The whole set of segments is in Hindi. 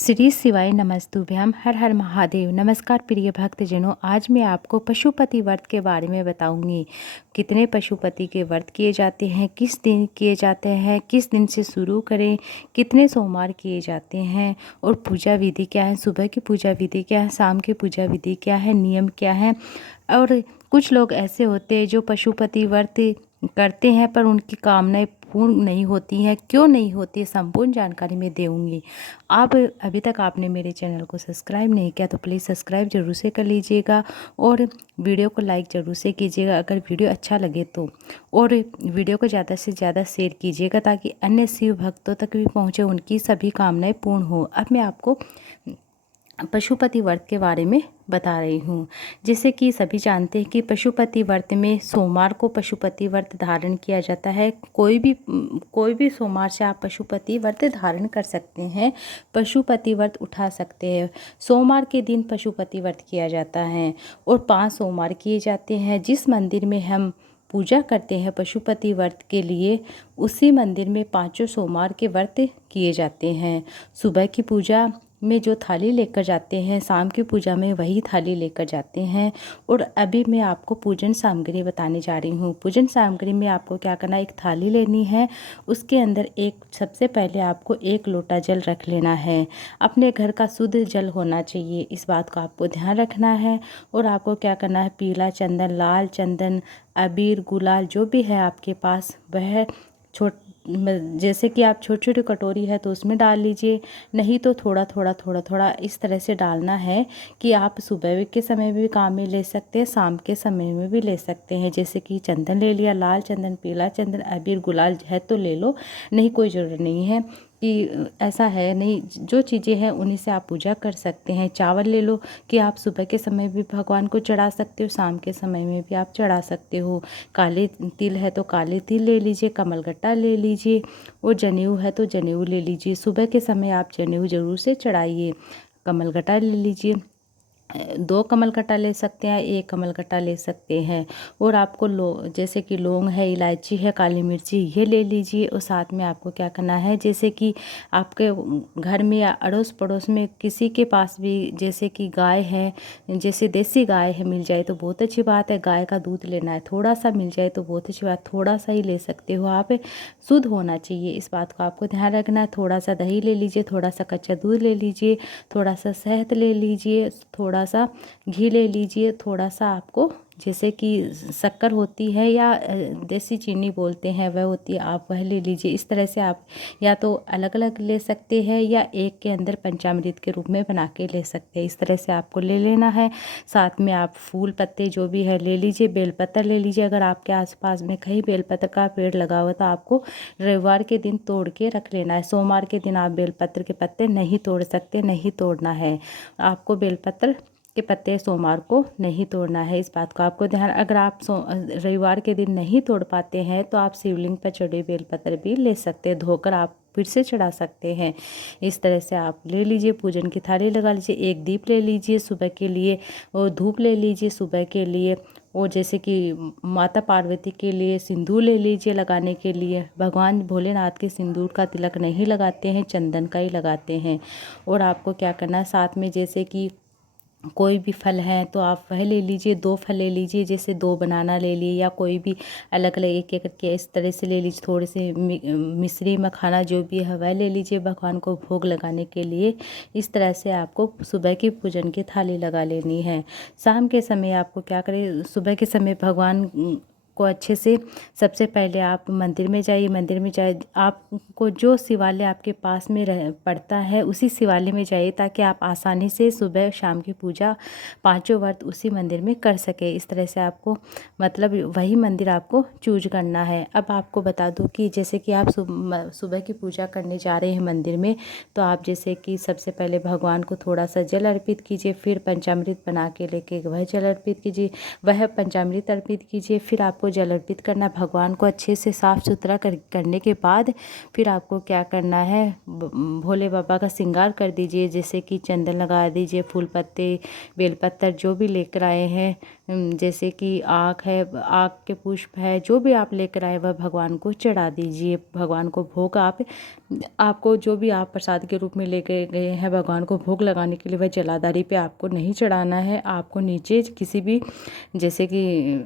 श्री शिवाय नमस्तुभ्यम। हर हर महादेव। नमस्कार प्रिय भक्तजनों, आज मैं आपको पशुपति व्रत के बारे में बताऊंगी। कितने पशुपति के व्रत किए जाते हैं, किस दिन किए जाते हैं, किस दिन से शुरू करें, कितने सोमवार किए जाते हैं और पूजा विधि क्या है, सुबह की पूजा विधि क्या है, शाम की पूजा विधि क्या है, नियम क्या है। और कुछ लोग ऐसे होते हैं जो पशुपति व्रत करते हैं पर उनकी कामनाएं पूर्ण नहीं होती हैं। क्यों नहीं होती, संपूर्ण जानकारी मैं दूंगी। आप अभी तक आपने मेरे चैनल को सब्सक्राइब नहीं किया तो प्लीज़ सब्सक्राइब जरूर से कर लीजिएगा और वीडियो को लाइक ज़रूर से कीजिएगा अगर वीडियो अच्छा लगे तो। और वीडियो को ज़्यादा से ज़्यादा शेयर कीजिएगा ताकि अन्य शिव भक्तों तक भी पहुँचे, उनकी सभी कामनाएं पूर्ण हो। अब मैं आपको पशुपति व्रत के बारे में बता रही हूँ। जैसे कि सभी जानते हैं कि पशुपति व्रत में सोमवार को पशुपति व्रत धारण किया जाता है। कोई भी सोमवार से आप पशुपति व्रत धारण कर सकते हैं, पशुपति व्रत उठा सकते हैं। सोमवार के दिन पशुपति व्रत किया जाता है और 5 सोमवार किए जाते हैं। जिस मंदिर में हम पूजा करते हैं पशुपति व्रत के लिए, उसी मंदिर में 5 सोमवार के व्रत किए जाते हैं। सुबह की पूजा में जो थाली लेकर जाते हैं, शाम की पूजा में वही थाली लेकर जाते हैं। और अभी मैं आपको पूजन सामग्री बताने जा रही हूँ। पूजन सामग्री में आपको क्या करना है, एक थाली लेनी है, उसके अंदर सबसे पहले आपको 1 लोटा जल रख लेना है। अपने घर का शुद्ध जल होना चाहिए, इस बात का आपको ध्यान रखना है। और आपको क्या करना है, पीला चंदन, लाल चंदन, अबीर, गुलाल जो भी है आपके पास वह जैसे कि आप छोटी छोटी कटोरी है तो उसमें डाल लीजिए, नहीं तो थोड़ा थोड़ा इस तरह से डालना है कि आप सुबह के समय में भी काम में ले सकते हैं, शाम के समय में भी ले सकते हैं। जैसे कि चंदन ले लिया, लाल चंदन, पीला चंदन, अबीर, गुलाल है तो ले लो, नहीं कोई ज़रूरत नहीं है कि ऐसा है नहीं, जो चीज़ें हैं उन्हीं से आप पूजा कर सकते हैं। चावल ले लो कि आप सुबह के समय भी भगवान को चढ़ा सकते हो, शाम के समय में भी आप चढ़ा सकते हो। काले तिल है तो काले तिल ले लीजिए, कमलगट्टा ले लीजिए और जनेऊ है तो जनेऊ ले लीजिए। सुबह के समय आप जनेऊ ज़रूर से चढ़ाइए। कमलगट्टा ले लीजिए, 2 कमलगट्टा ले सकते हैं, 1 कमलगट्टा ले सकते हैं। और आपको जैसे कि लौंग है, इलायची है, काली मिर्ची, ये ले लीजिए। और साथ में आपको क्या करना है, जैसे कि आपके घर में या अड़ोस पड़ोस में किसी के पास भी जैसे कि गाय है, जैसे देसी गाय है, मिल जाए तो बहुत अच्छी बात है। गाय का दूध लेना है, थोड़ा सा मिल जाए तो बहुत अच्छी बात, थोड़ा सा ही ले सकते हो आप, शुद्ध होना चाहिए, इस बात का आपको ध्यान रखना है। थोड़ा सा दही ले लीजिए, थोड़ा सा कच्चा दूध ले लीजिए, थोड़ा सा शहद ले लीजिए, थोड़ा सा घी ले लीजिए, थोड़ा सा आपको जैसे कि शक्कर होती है या देसी चीनी बोलते हैं वह होती है, आप वह ले लीजिए। इस तरह से आप या तो अलग अलग ले सकते हैं या एक के अंदर पंचामृत के रूप में बना के ले सकते हैं। इस तरह से आपको ले लेना है। साथ में आप फूल पत्ते जो भी है ले लीजिए, बेलपत्र ले लीजिए। अगर आपके आसपास में कहीं बेलपत्र का पेड़ लगा हुआ तो आपको रविवार के दिन तोड़ के रख लेना है। सोमवार के दिन आप बेलपत्र के पत्ते नहीं तोड़ सकते, नहीं तोड़ना है आपको। बेलपत्र के पत्ते सोमवार को नहीं तोड़ना है, इस बात को आपको ध्यान। अगर आप रविवार के दिन नहीं तोड़ पाते हैं तो आप शिवलिंग पर चढ़े बेलपत्र भी ले सकते हैं, धोकर आप फिर से चढ़ा सकते हैं। इस तरह से आप ले लीजिए, पूजन की थाली लगा लीजिए, 1 दीप ले लीजिए सुबह के लिए और धूप ले लीजिए सुबह के लिए। और जैसे कि माता पार्वती के लिए सिंदूर ले लीजिए लगाने के लिए। भगवान भोलेनाथ के सिंदूर का तिलक नहीं लगाते हैं, चंदन का ही लगाते हैं। और आपको क्या करना है, साथ में जैसे कि कोई भी फल है तो आप वह ले लीजिए, 2 फल ले लीजिए, जैसे 2 बनाना ले लिए या कोई भी अलग अलग एक एक करके इस तरह से ले लीजिए। थोड़े से मिश्री मखाना जो भी है वह ले लीजिए भगवान को भोग लगाने के लिए। इस तरह से आपको सुबह की पूजन की थाली लगा लेनी है। शाम के समय आपको क्या करें, सुबह के समय भगवान को अच्छे से सबसे पहले आप मंदिर में जाइए। मंदिर में जाए, आपको जो शिवालय आपके पास में पड़ता है उसी शिवालय में जाइए ताकि आप आसानी से सुबह शाम की पूजा 5 व्रत उसी मंदिर में कर सके। इस तरह से आपको मतलब वही मंदिर आपको चूज करना है। अब आपको बता दूं कि जैसे कि आप सुबह की पूजा करने जा रहे हैं मंदिर में, तो आप जैसे कि सबसे पहले भगवान को थोड़ा सा जल अर्पित कीजिए, फिर पंचामृत बना के लेके वह जल अर्पित कीजिए, वह पंचामृत अर्पित कीजिए। फिर आपको जल अर्पित करना है भगवान को अच्छे से साफ़ सुथरा करने के बाद फिर आपको क्या करना है, भोले बाबा का श्रृंगार कर दीजिए। जैसे कि चंदन लगा दीजिए, फूल पत्ते, बेलपत्र जो भी लेकर आए हैं, जैसे कि आक है, आक के पुष्प है, जो भी आप लेकर आए वह भगवान को चढ़ा दीजिए। भगवान को भोग आपको जो भी आप प्रसाद के रूप में लेके गए हैं भगवान को भोग लगाने के लिए, वह जलाधारी पे आपको नहीं चढ़ाना है। आपको नीचे किसी भी जैसे कि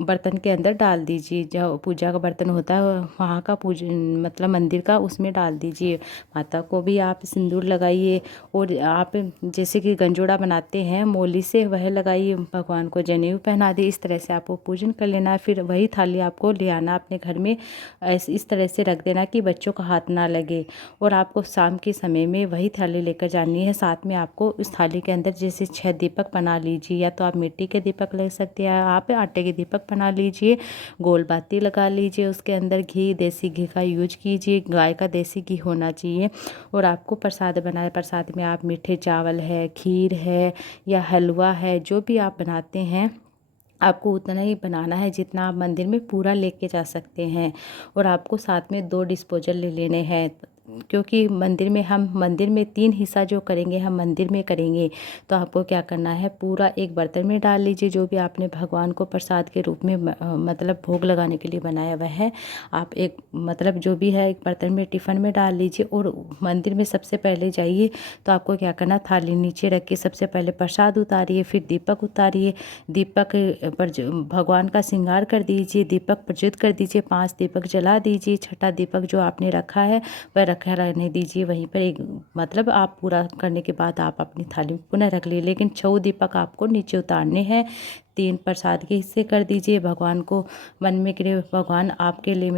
बर्तन के अंदर डाल दीजिए, जो पूजा का बर्तन होता है वहाँ का मतलब मंदिर का, उसमें डाल दीजिए। माता को भी आप सिंदूर लगाइए, और आप जैसे कि गंजोड़ा बनाते हैं मोली से, वह लगाइए। भगवान को जनेऊ पहना दे। इस तरह से आपको पूजन कर लेना है। फिर वही थाली आपको ले आना अपने घर में, इस तरह से रख देना कि बच्चों का हाथ ना लगे। और आपको शाम के समय में वही थाली लेकर जानी है। साथ में आपको इस थाली के अंदर जैसे 6 दीपक बना लीजिए, या तो आप मिट्टी के दीपक ले सकते हैं, आप आटे के दीपक बना लीजिए। गोल बाती लगा लीजिए, उसके अंदर घी, देसी घी का यूज कीजिए, गाय का देसी घी होना चाहिए। और आपको प्रसाद बनाए, प्रसाद में आप मीठे चावल है, खीर है या हलवा है, जो भी आप बनाते हैं आपको उतना ही बनाना है जितना आप मंदिर में पूरा लेके जा सकते हैं। और आपको साथ में 2 डिस्पोजल ले लेने हैं, क्योंकि मंदिर में 3 हिस्सा जो करेंगे हम मंदिर में करेंगे। तो आपको क्या करना है, पूरा एक बर्तन में डाल लीजिए जो भी आपने भगवान को प्रसाद के रूप में मतलब भोग लगाने के लिए बनाया हुआ है। आप एक मतलब जो भी है एक बर्तन में टिफ़िन में डाल लीजिए। और मंदिर में सबसे पहले जाइए तो आपको क्या करना, थाली नीचे रख के सबसे पहले प्रसाद उतारिए, फिर दीपक उतारिए। दीपक पर भगवान का श्रृंगार कर दीजिए, दीपक प्रज्वलित कर दीजिए, 5 दीपक जला दीजिए। छठा दीपक जो आपने रखा है वह रखा रहने दीजिए वहीं पर। एक मतलब आप पूरा करने के बाद आप अपनी थाली में पुनः रख लीजिए, लेकिन 6 दीपक आपको नीचे उतारने हैं। 3 प्रसाद के हिस्से कर दीजिए। भगवान को मन में करे, भगवान आपके लिए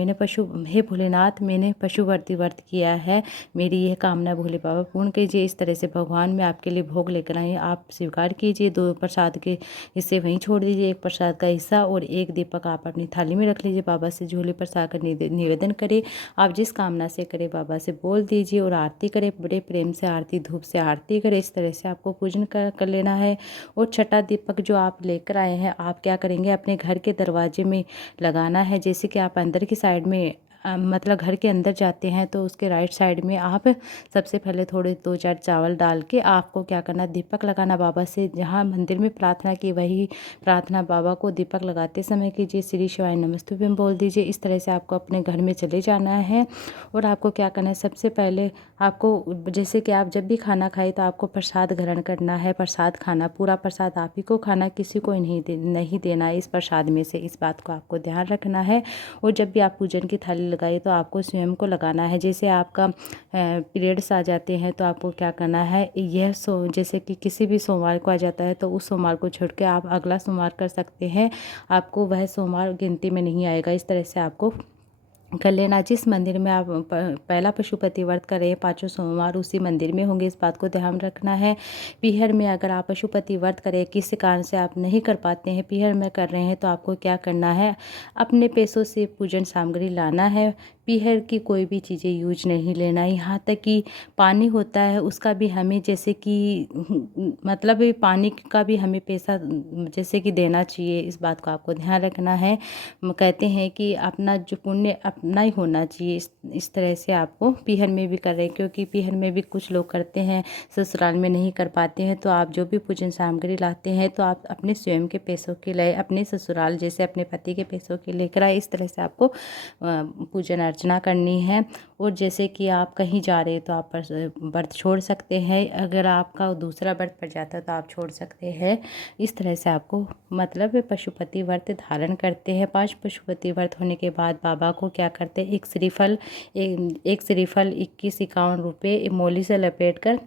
हे भोलेनाथ, मैंने पशुवर्ती व्रत किया है, मेरी यह कामना भोले बाबा पूर्ण कीजिए। इस तरह से भगवान में आपके लिए भोग लेकर आए, आप स्वीकार कीजिए। 2 प्रसाद के हिस्से वहीं छोड़ दीजिए, 1 प्रसाद का हिस्सा और 1 दीपक आप अपनी थाली में रख लीजिए। बाबा से झोले प्रसाद का निवेदन करें। आप जिस कामना से करें बाबा से बोल दीजिए, और आरती करें, बड़े प्रेम से आरती, धूप से आरती करें। इस तरह से आपको पूजन कर लेना है। और छठा दीपक जो आप लेकर आए हैं, आप क्या करेंगे, अपने घर के दरवाजे में लगाना है। जैसे कि आप अंदर की साइड में मतलब घर के अंदर जाते हैं तो उसके राइट साइड में आप सबसे पहले थोड़े 2-4 चावल डाल के आपको क्या करना, दीपक लगाना। बाबा से जहाँ मंदिर में प्रार्थना की वही प्रार्थना बाबा को दीपक लगाते समय कीजिए। श्री शिवाय नमस्तुभ्यम बोल दीजिए। इस तरह से आपको अपने घर में चले जाना है। और आपको क्या करना है, सबसे पहले आपको जैसे कि आप जब भी खाना खाए तो आपको प्रसाद ग्रहण करना है। प्रसाद खाना, पूरा प्रसाद आप ही को खाना, किसी को नहीं देना है इस प्रसाद में से। इस बात को आपको ध्यान रखना है। और जब भी आप पूजन की थाली लगाइए तो आपको स्वयं को लगाना है। जैसे आपका पीरियड्स आ जाते हैं तो आपको क्या करना है, जैसे कि किसी भी सोमवार को आ जाता है तो उस सोमवार को छोड़ के आप अगला सोमवार कर सकते हैं, आपको वह सोमवार गिनती में नहीं आएगा। इस तरह से आपको कर लेना। जिस मंदिर में आप पहला पशुपति व्रत कर रहे हैं 5 सोमवार उसी मंदिर में होंगे, इस बात को ध्यान रखना है। पीहर में अगर आप पशुपति व्रत करें, किसी कारण से आप नहीं कर पाते हैं, पीहर में कर रहे हैं, तो आपको क्या करना है, अपने पैसों से पूजन सामग्री लाना है। पीहर की कोई भी चीज़ें यूज नहीं लेना। यहाँ तक कि पानी होता है उसका भी हमें जैसे कि मतलब पानी का भी हमें पैसा जैसे कि देना चाहिए, इस बात को आपको ध्यान रखना है। कहते हैं कि अपना जो पुण्य अपना ही होना चाहिए। इस तरह से आपको पीहर में भी कर रहे हैं, क्योंकि पीहर में भी कुछ लोग करते हैं ससुराल में नहीं कर पाते हैं। तो आप जो भी पूजन सामग्री लाते हैं तो आप अपने स्वयं के पैसों के लाए, अपने ससुराल जैसे अपने पति के पैसों के लेकर आए। इस तरह से आपको पूजन अर्चना करनी है। और जैसे कि आप कहीं जा रहे हैं तो आप व्रत छोड़ सकते हैं, अगर आपका दूसरा व्रत पड़ जाता है तो आप छोड़ सकते हैं। इस तरह से आपको मतलब पशुपति व्रत धारण करते हैं। 5 पशुपति व्रत होने के बाद बाबा को क्या करते हैं, एक श्रीफल 21-51 रुपये मोली से लपेट कर,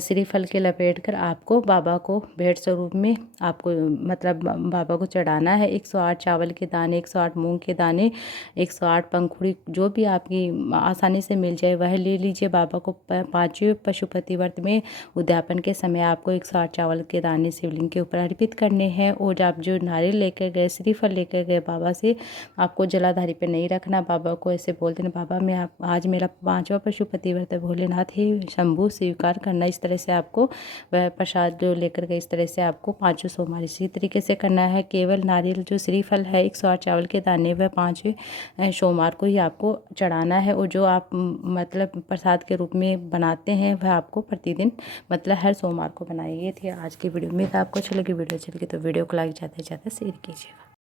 श्रीफल के लपेट कर आपको बाबा को भेंट स्वरूप में आपको मतलब बाबा को चढ़ाना है। 108 चावल के दाने, 108 मूंग के दाने, 108 पंखुड़ी, जो भी आपकी आसानी से मिल जाए वह ले लीजिए। बाबा को 5वें पशुपति व्रत में उद्यापन के समय आपको 108 चावल के दाने शिवलिंग के ऊपर अर्पित करने हैं। और आप जो नारियल लेकर गए, श्रीफल लेकर गए बाबा से, आपको जलाधारी पे नहीं रखना। बाबा को ऐसे बोल देना, बाबा मैं आज मेरा 5वां पशुपति व्रत है, भोलेनाथ ही शंभू स्वीकार करना। इस तरह से आपको वह प्रसाद जो लेकर गए, इस तरह से आपको 5 सोमवार इसी तरीके से करना है। केवल नारियल जो श्रीफल है, 108 चावल के दाने, वह 5वें सोमवार को ही आपको चढ़ाना है और जो आप मतलब प्रसाद के रूप में बनाते हैं वह आपको प्रतिदिन मतलब हर सोमवार को बनाइए। ये थी आज की वीडियो। उम्मीद है आपको अच्छी लगी वीडियो। चल के तो वीडियो को लाइक ज़्यादा से ज़्यादा शेयर कीजिएगा।